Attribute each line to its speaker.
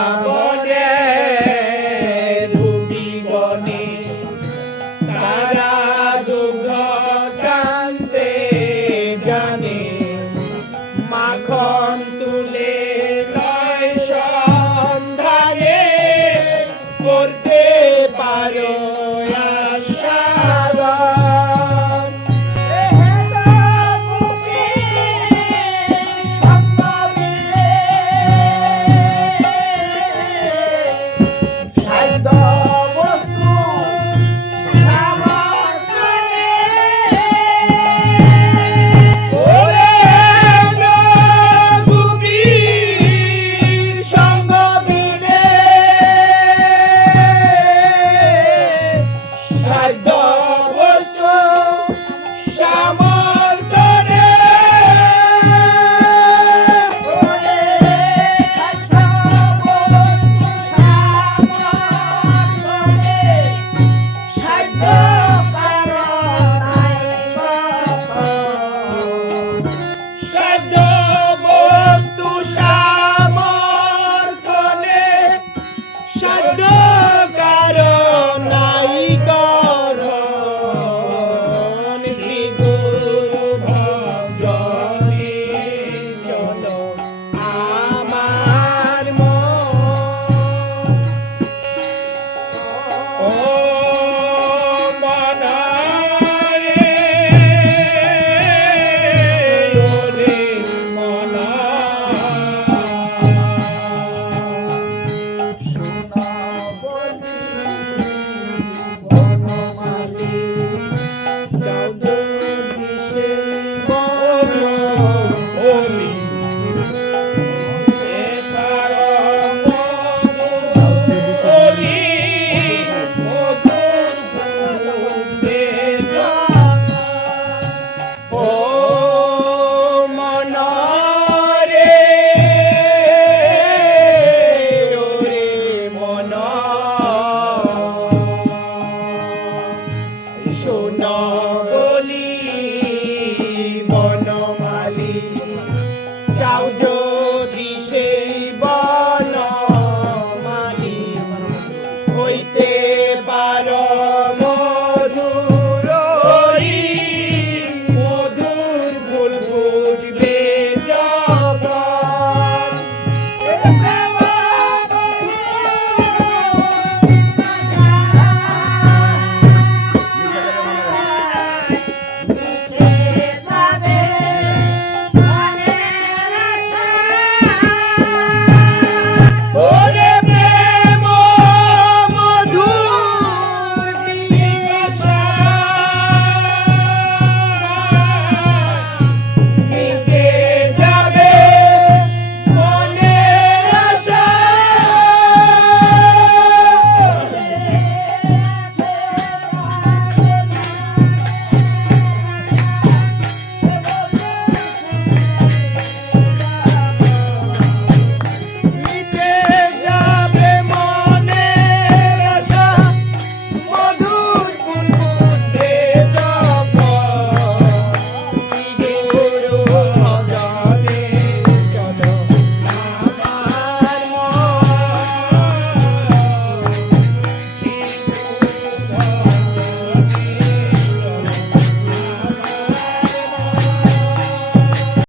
Speaker 1: 감사합니다.
Speaker 2: Amen.